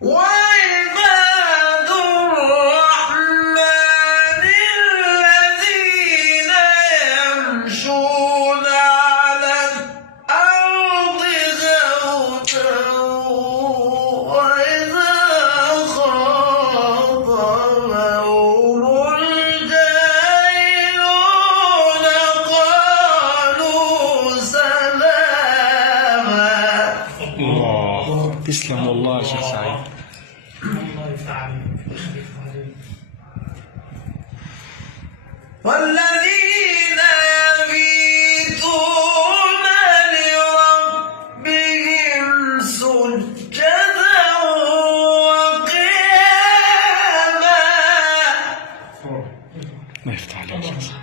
وعباد الرحمن الذين يمشون على الأرض هونا وإذا خاطبهم الجاهلون قالوا سلاما. الله تسلم والله يا شيخ سعيد. والذين يبيتون لربهم سجدا وقياما. ما يفتح عليك يا شيخ سعيد.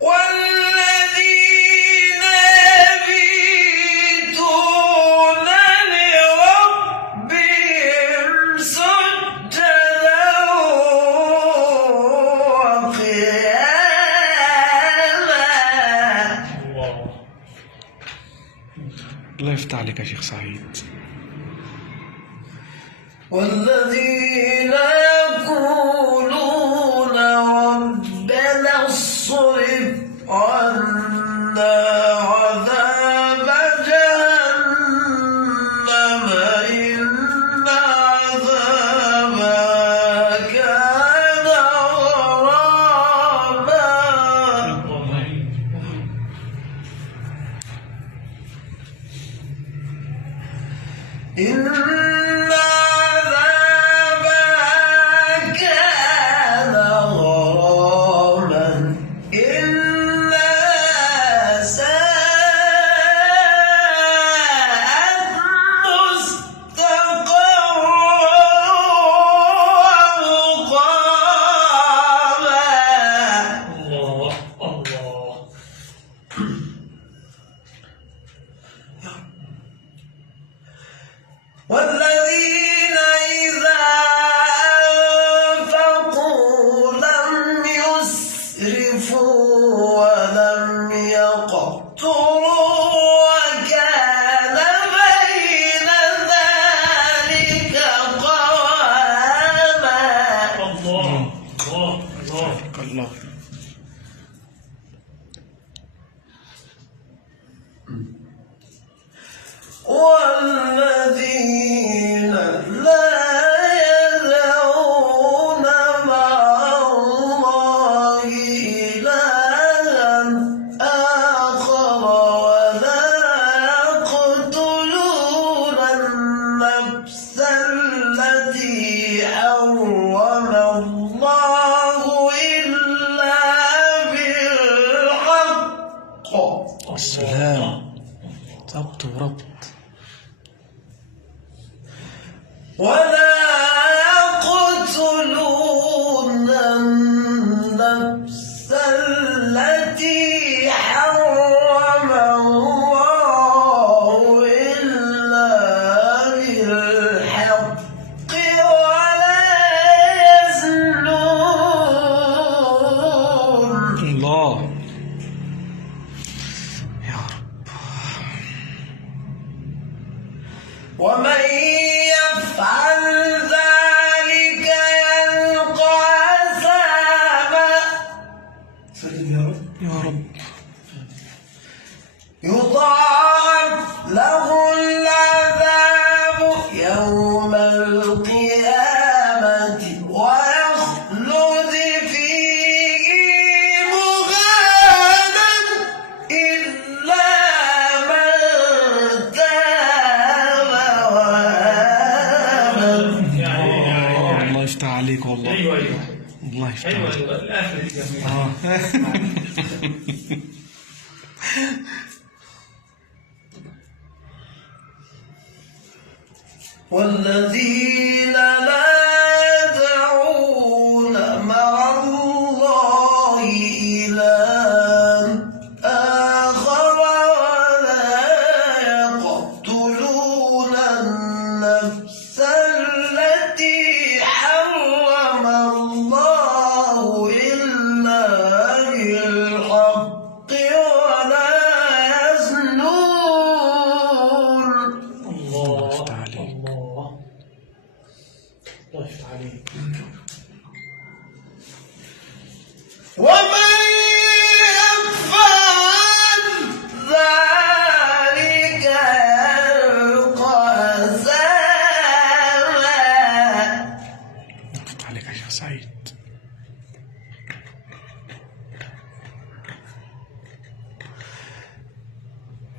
والذين يبيتون لربهم سجدا وقياما. الله يفتح عليك يا شيخ سعيد. والذين يقولون ربنا اصرف عنا عذاب جهنم إن عذابها كان غراما. إن عذابها كان غراما إنها ساءت مستقرا ومقاما. والذين إذا أنفقوا لم يسرفوا ولم يقتروا وكان بين ذلك قواما. الله والذين لا يدعون مع الله إلها آخر ولا يقتلون النفس التي حرم الله إلا بالحق. السلام. ضبط وربط. ولا يقتلون النفس التي حرم الله إلا بالحق ولا يزنون. الله يا رب. ومن يفعل ذلك يلقى أثاما. يا رب. يضاعف له العذاب يوم القيامة ويخلد فيه مهانا إلا من تاب وآمن. الله يفتح عليك والله. الله يفتح عليك. والذين لا يدعون مع الله إلها آخر ولا يقتلون النفس التي حرم الله إلا بالحق ولا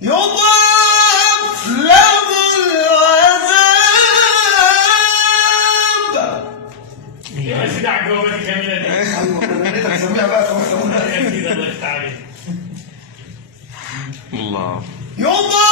يضاعف له العذاب. يا سيدي عجوبة الجميلة دي. سميها بقى كمان. يا سيدي الله يفتح عليك. الله. يضاعف